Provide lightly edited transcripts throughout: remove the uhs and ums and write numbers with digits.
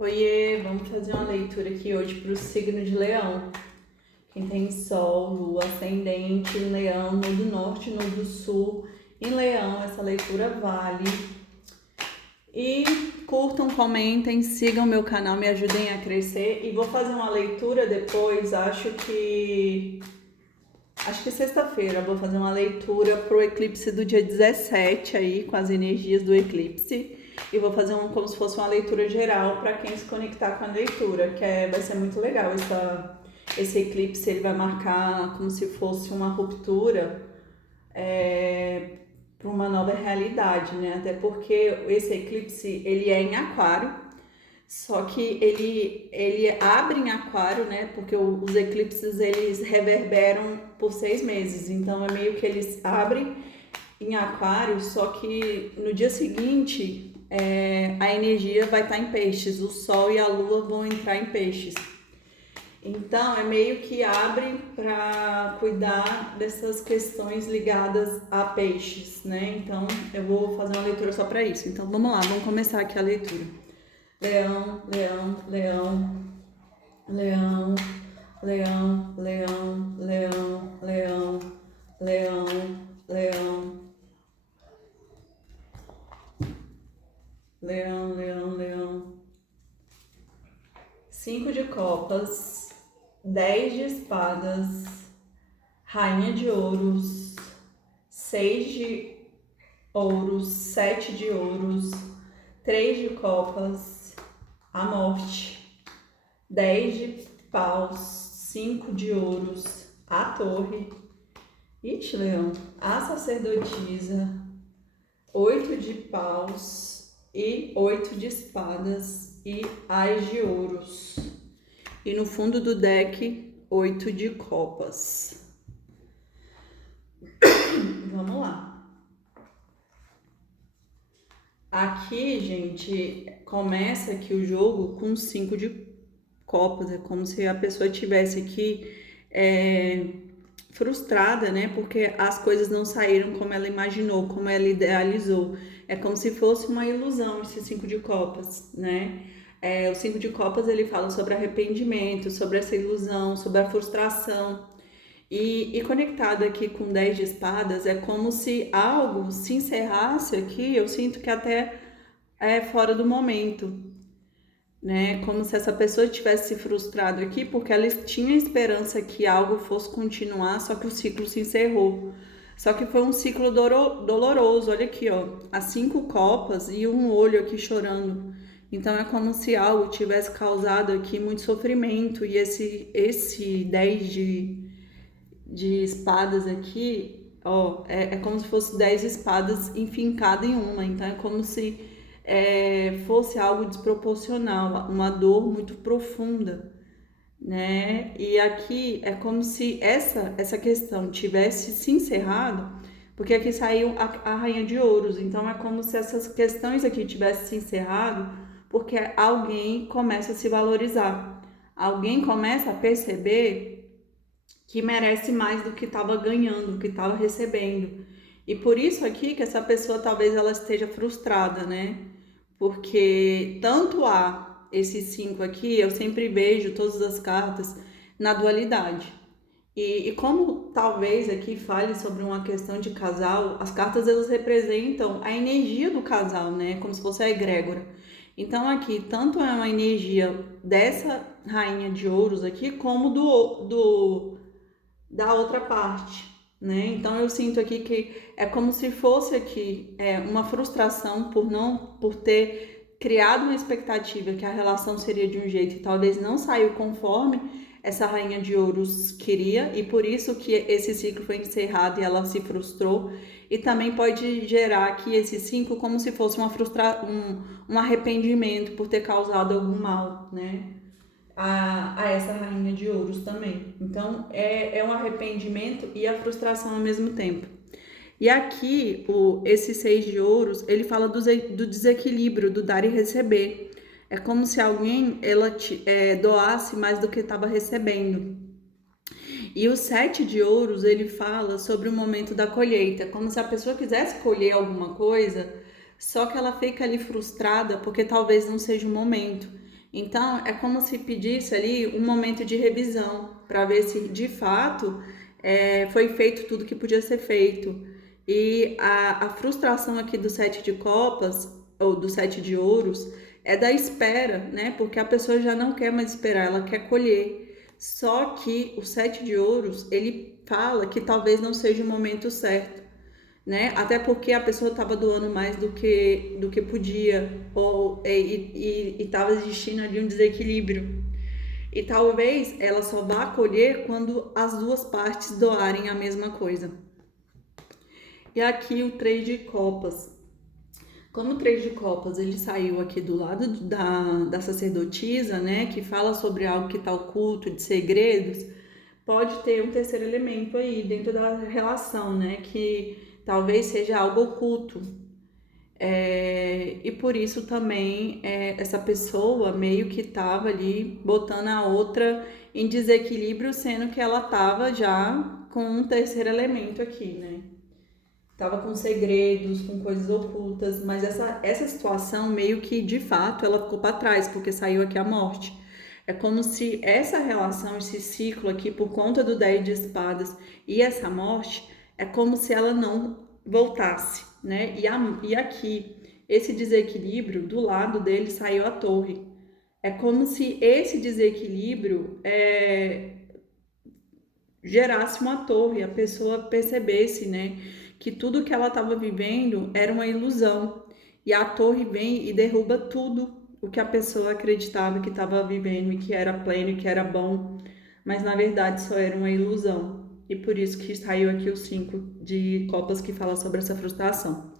Oiê, vamos fazer uma leitura aqui hoje para o signo de Leão. Quem tem Sol, Lua, Ascendente em Leão, no do Norte, no do Sul, em Leão, essa leitura vale. E curtam, comentem, sigam meu canal, me ajudem a crescer. E vou fazer uma leitura depois, acho que sexta-feira vou fazer uma leitura pro eclipse do dia 17 aí, com as energias do eclipse. E vou fazer como se fosse uma leitura geral para quem se conectar com a leitura, vai ser muito legal. Esse eclipse ele vai marcar como se fosse uma ruptura para uma nova realidade, né? Até porque esse eclipse ele é em Aquário, só que ele abre em Aquário, né? Porque os eclipses eles reverberam por 6 meses, então é meio que eles abrem em Aquário, só que no dia seguinte a energia vai estar em Peixes, o Sol e a Lua vão entrar em Peixes. Então é meio que abre para cuidar dessas questões ligadas a Peixes, né? Então eu vou fazer uma leitura só para isso. Então vamos lá, vamos começar aqui a leitura. Leão, leão, leão, leão, leão, leão, leão, leão, leão, leão, leão, leão, leão. 5 de copas, 10 de espadas, rainha de ouros, 6 de ouros, 7 de ouros, 3 de copas, a morte, 10 de paus, 5 de ouros, a torre, ixi, leão, a sacerdotisa, 8 de paus e 8 de espadas e as de ouros. E no fundo do deck, 8 de copas. Vamos lá. Aqui, gente, começa aqui o jogo com 5 de copas. É como se a pessoa tivesse aqui frustrada, né? Porque as coisas não saíram como ela imaginou, como ela idealizou. É como se fosse uma ilusão esse 5 de copas, né? O 5 de copas ele fala sobre arrependimento, sobre essa ilusão, sobre a frustração. E conectado aqui com 10 de espadas, é como se algo se encerrasse aqui, eu sinto que até é fora do momento, né? Como se essa pessoa tivesse se frustrado aqui, porque ela tinha esperança que algo fosse continuar, só que o ciclo se encerrou. Só que foi um ciclo doloroso, olha aqui, ó, as 5 copas e um olho aqui chorando. Então é como se algo tivesse causado aqui muito sofrimento, e esse 10 de espadas aqui, ó, é como se fosse 10 espadas enfincadas em uma. Então é como se fosse algo desproporcional, uma dor muito profunda, né? E aqui é como se essa questão tivesse se encerrado, porque aqui saiu a rainha de ouros. Então é como se essas questões aqui tivessem se encerrado, porque alguém começa a se valorizar, alguém começa a perceber que merece mais do que estava ganhando, do que estava recebendo. E por isso aqui que essa pessoa talvez ela esteja frustrada, né? Porque tanto há esses 5 aqui, eu sempre vejo todas as cartas na dualidade. E como talvez aqui fale sobre uma questão de casal, as cartas elas representam a energia do casal, né? Como se fosse a egrégora. Então aqui tanto é uma energia dessa rainha de ouros aqui, como da outra parte, né? Então eu sinto aqui que é como se fosse aqui uma frustração por ter criado uma expectativa que a relação seria de um jeito e talvez não saiu conforme essa rainha de ouros queria, e por isso que esse ciclo foi encerrado e ela se frustrou. E também pode gerar aqui esse 5 como se fosse um arrependimento por ter causado algum mal, né? A essa rainha de ouros também. Então é um arrependimento e a frustração ao mesmo tempo. E aqui esse 6 de ouros ele fala do desequilíbrio, do dar e receber. É como se alguém doasse mais do que estava recebendo. E o 7 de ouros ele fala sobre o momento da colheita, como se a pessoa quisesse colher alguma coisa, só que ela fica ali frustrada porque talvez não seja o momento. Então, é como se pedisse ali um momento de revisão para ver se de fato foi feito tudo que podia ser feito. E a frustração aqui do sete de copas, ou do sete de ouros, é da espera, né? Porque a pessoa já não quer mais esperar, ela quer colher. Só que o sete de ouros, ele fala que talvez não seja o momento certo, né? Até porque a pessoa estava doando mais do que podia, ou e estava existindo ali um desequilíbrio. E talvez ela só vá acolher quando as duas partes doarem a mesma coisa. E aqui o três de copas. Como o três de copas ele saiu aqui do lado da sacerdotisa, né? Que fala sobre algo que está oculto, de segredos, pode ter um terceiro elemento aí dentro da relação, né? Que talvez seja algo oculto. E por isso também essa pessoa meio que estava ali botando a outra em desequilíbrio, sendo que ela estava já com um terceiro elemento aqui, né? Tava com segredos, com coisas ocultas, mas essa situação meio que de fato ela ficou para trás, porque saiu aqui a morte. É como se essa relação, esse ciclo aqui, por conta do 10 de espadas e essa morte, é como se ela não voltasse, né? E aqui, esse desequilíbrio, do lado dele saiu a torre. É como se esse desequilíbrio gerasse uma torre, a pessoa percebesse, né, que tudo que ela estava vivendo era uma ilusão. E a torre vem e derruba tudo o que a pessoa acreditava que estava vivendo e que era pleno e que era bom, mas na verdade só era uma ilusão. E por isso que saiu aqui o 5 de copas que fala sobre essa frustração.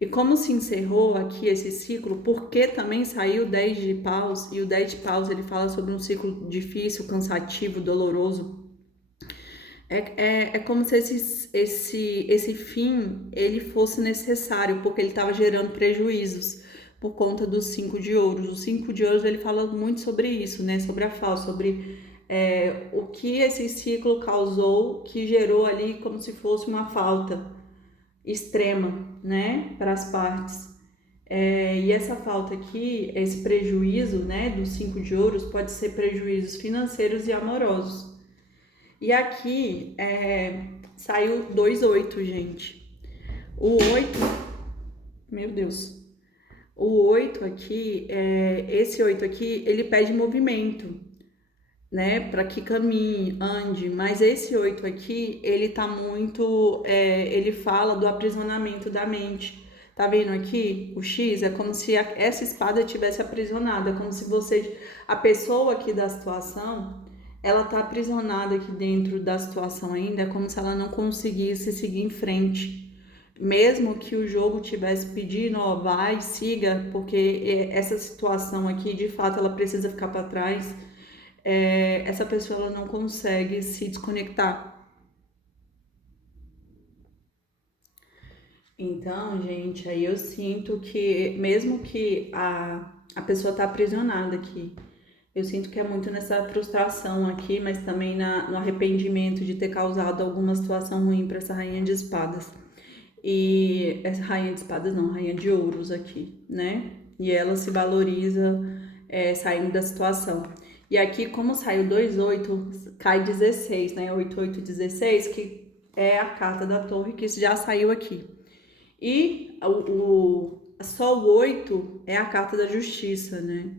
E como se encerrou aqui esse ciclo, porque também saiu o 10 de paus, e o 10 de paus ele fala sobre um ciclo difícil, cansativo, doloroso. É como se esse fim ele fosse necessário, porque ele estava gerando prejuízos por conta dos 5 de ouros. O 5 de ouros ele fala muito sobre isso, né? Sobre a falta, sobre o que esse ciclo causou, que gerou ali como se fosse uma falta extrema, né? Para as partes. E essa falta aqui, esse prejuízo, né? Dos 5 de ouros pode ser prejuízos financeiros e amorosos. E aqui saiu 2 8, gente. O 8, meu Deus. O 8 aqui, esse 8 aqui, ele pede movimento, né? Para que caminhe, ande. Mas esse 8 aqui, ele tá muito. Ele fala do aprisionamento da mente. Tá vendo aqui? O X é como se essa espada tivesse aprisionada, como se você. A pessoa aqui da situação ela tá aprisionada aqui dentro da situação ainda, é como se ela não conseguisse seguir em frente. Mesmo que o jogo tivesse pedindo, ó, vai, siga, porque essa situação aqui, de fato, ela precisa ficar para trás. Essa pessoa ela não consegue se desconectar. Então, gente, aí eu sinto que, mesmo que a pessoa tá aprisionada aqui, eu sinto que é muito nessa frustração aqui, mas também no arrependimento de ter causado alguma situação ruim para essa rainha de espadas. E essa rainha de espadas não, rainha de ouros aqui, né? E ela se valoriza saindo da situação. E aqui, como saiu 2 8 cai 16, né? 8 8 16 que é a carta da torre que já saiu aqui. E só o 8 é a carta da justiça, né?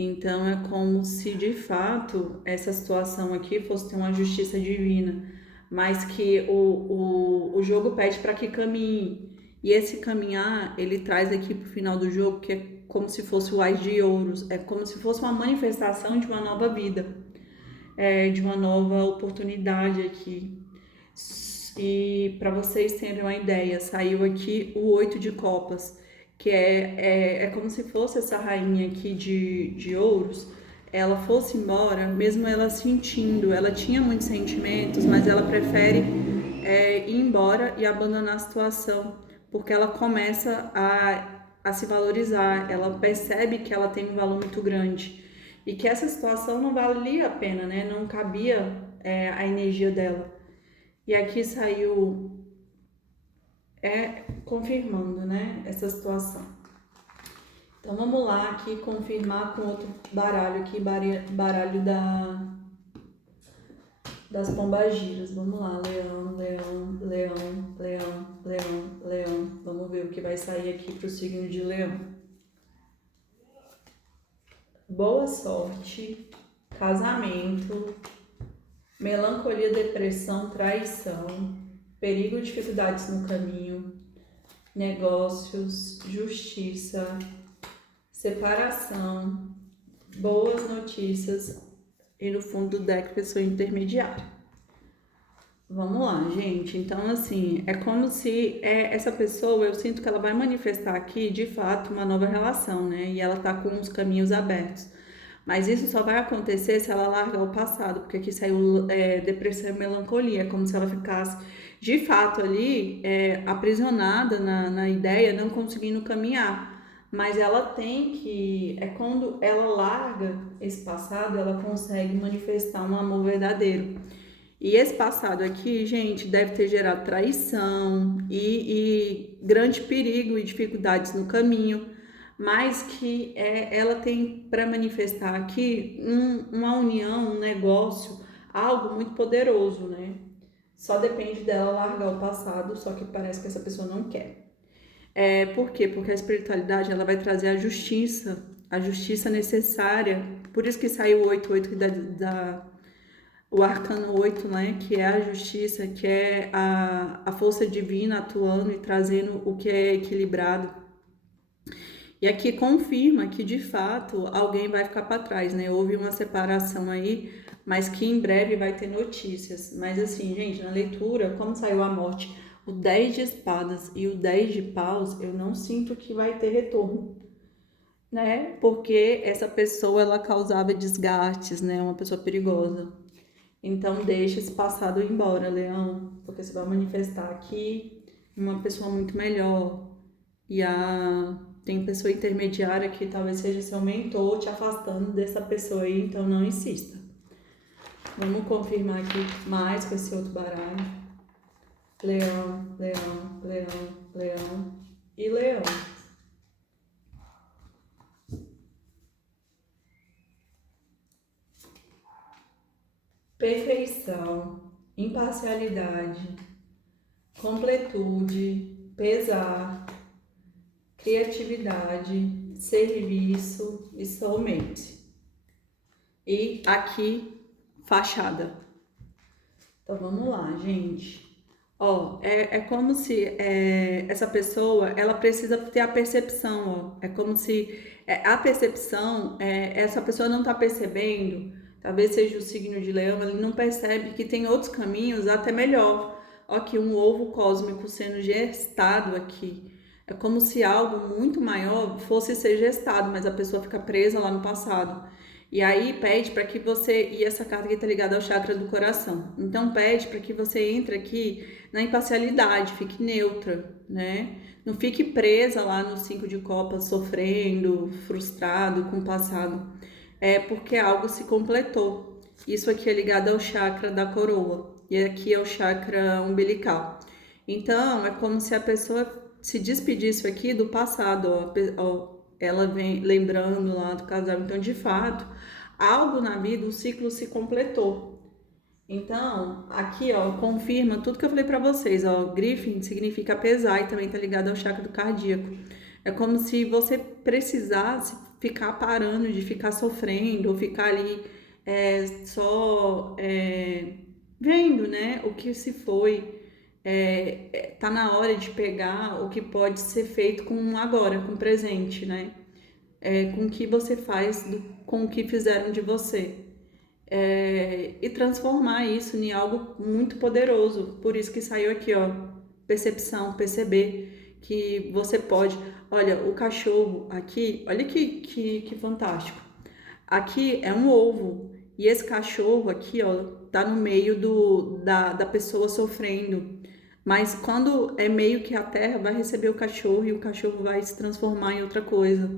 Então é como se de fato essa situação aqui fosse ter uma justiça divina, mas que o jogo pede para que caminhe. E esse caminhar, ele traz aqui pro final do jogo que é como se fosse o Ás de Ouros, é como se fosse uma manifestação de uma nova vida, de uma nova oportunidade aqui. E para vocês terem uma ideia, saiu aqui o 8 de copas, que é como se fosse essa rainha aqui de ouros, ela fosse embora, mesmo ela sentindo, ela tinha muitos sentimentos, mas ela prefere ir embora e abandonar a situação, porque ela começa a se valorizar, ela percebe que ela tem um valor muito grande e que essa situação não valia a pena, né? Não cabia a energia dela. E aqui saiu confirmando, né, essa situação. Então vamos lá aqui confirmar com outro baralho aqui, baralho das pombagiras. Vamos lá, leão, leão, leão, leão, leão, leão. Vamos ver o que vai sair aqui pro signo de leão. Boa sorte, casamento, melancolia, depressão, traição, perigo, dificuldades no caminho, negócios, justiça, separação, boas notícias e no fundo do deck pessoa intermediária. Vamos lá, gente. Então, assim, é como se essa pessoa, eu sinto que ela vai manifestar aqui, de fato, uma nova relação, né? E ela tá com os caminhos abertos. Mas isso só vai acontecer se ela largar o passado, porque aqui saiu depressão e melancolia, como se ela ficasse, de fato, ali, aprisionada na ideia, não conseguindo caminhar. Mas ela tem que, quando ela larga esse passado, ela consegue manifestar um amor verdadeiro. E esse passado aqui, gente, deve ter gerado traição e grande perigo e dificuldades no caminho, mas que ela tem para manifestar aqui uma união, um negócio, algo muito poderoso, né? Só depende dela largar o passado, só que parece que essa pessoa não quer. Por quê? Porque a espiritualidade ela vai trazer a justiça necessária. Por isso que saiu o 88 o arcano 8, né, que é a justiça, que é a força divina atuando e trazendo o que é equilibrado. E aqui confirma que, de fato, alguém vai ficar para trás, né? Houve uma separação aí, mas que em breve vai ter notícias. Mas assim, gente, na leitura, como saiu a morte, o 10 de espadas e o 10 de paus, eu não sinto que vai ter retorno, né? Porque essa pessoa, ela causava desgastes, né? Uma pessoa perigosa. Então, deixa esse passado ir embora, Leão, porque você vai manifestar aqui uma pessoa muito melhor. E tem pessoa intermediária que talvez seja seu mentor te afastando dessa pessoa aí, então não insista. Vamos confirmar aqui mais com esse outro baralho. Leão, leão, leão, leão e leão. Perfeição, imparcialidade, completude, pesar, criatividade, serviço e somente. E aqui, fachada. Então vamos lá, gente. Ó, é como se essa pessoa, ela precisa ter a percepção, ó. É como se a percepção, essa pessoa não tá percebendo, talvez seja o signo de leão, ele não percebe que tem outros caminhos até melhor. Ó, aqui um ovo cósmico sendo gestado aqui. É como se algo muito maior fosse ser gestado, mas a pessoa fica presa lá no passado. E aí pede para que você, e essa carta aqui está ligada ao chakra do coração. Então pede para que você entre aqui na imparcialidade, fique neutra, né? Não fique presa lá no 5 de copas, sofrendo, frustrado com o passado. É porque algo se completou. Isso aqui é ligado ao chakra da coroa. E aqui é o chakra umbilical. Então, é como se a pessoa se despedisse aqui do passado, ó, ela vem lembrando lá do casal. Então, de fato, algo na vida, o ciclo se completou. Então, aqui, ó, confirma tudo que eu falei para vocês, ó. Griffin significa pesar e também tá ligado ao chakra do cardíaco. É como se você precisasse ficar parando de ficar sofrendo ou ficar ali só vendo, né, o que se foi. Tá na hora de pegar o que pode ser feito com agora, com o presente, né? Com o que você faz, com o que fizeram de você. E transformar isso em algo muito poderoso. Por isso que saiu aqui, ó, percepção, perceber que você pode. Olha, o cachorro aqui, olha que fantástico. Aqui é um ovo. E esse cachorro aqui, ó, tá no meio da pessoa sofrendo. Mas quando é meio que a terra vai receber o cachorro e o cachorro vai se transformar em outra coisa,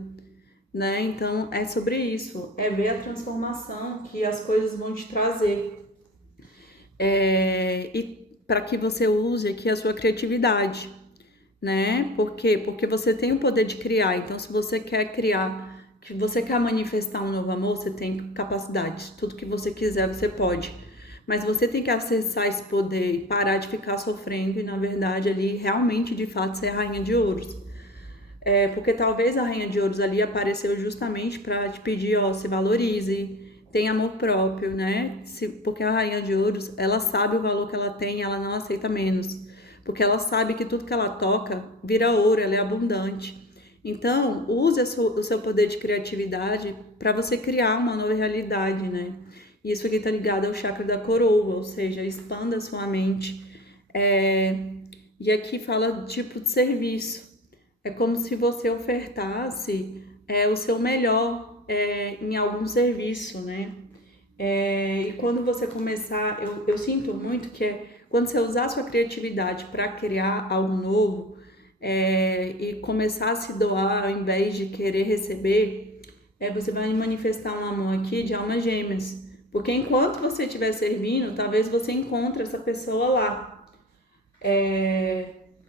né? Então é sobre isso, é ver a transformação que as coisas vão te trazer. E para que você use aqui a sua criatividade. né? Por quê? Porque você tem o poder de criar. Então, se você quer criar, que você quer manifestar um novo amor, você tem capacidade. Tudo que você quiser, você pode. Mas você tem que acessar esse poder e parar de ficar sofrendo e, na verdade, ali realmente, de fato, ser a rainha de ouros. Porque talvez a rainha de ouros ali apareceu justamente para te pedir, ó, se valorize, tenha amor próprio, né? Porque a rainha de ouros, ela sabe o valor que ela tem e ela não aceita menos. Porque ela sabe que tudo que ela toca vira ouro, ela é abundante. Então, use o seu poder de criatividade para você criar uma nova realidade, né? Isso aqui tá ligado ao chakra da coroa, ou seja, expanda a sua mente. É, E aqui fala tipo de serviço. É como se você ofertasse o seu melhor em algum serviço, né? E quando você começar, eu sinto muito que quando você usar a sua criatividade para criar algo novo e começar a se doar ao invés de querer receber, você vai manifestar um amor aqui de almas gêmeas. Porque enquanto você estiver servindo, talvez você encontre essa pessoa lá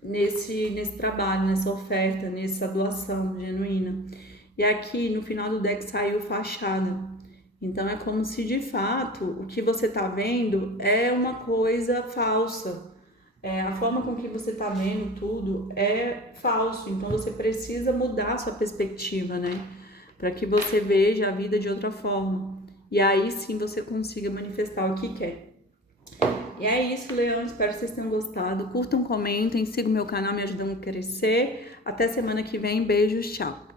nesse trabalho, nessa oferta, nessa doação genuína. E aqui no final do deck saiu fachada. Então é como se de fato o que você está vendo é uma coisa falsa. A forma com que você está vendo tudo é falso. Então você precisa mudar a sua perspectiva, né? Para que você veja a vida de outra forma. E aí sim você consiga manifestar o que quer. E é isso, Leão. Espero que vocês tenham gostado. Curtam, comentem, sigam meu canal, me ajudam a crescer. Até semana que vem. Beijos, tchau.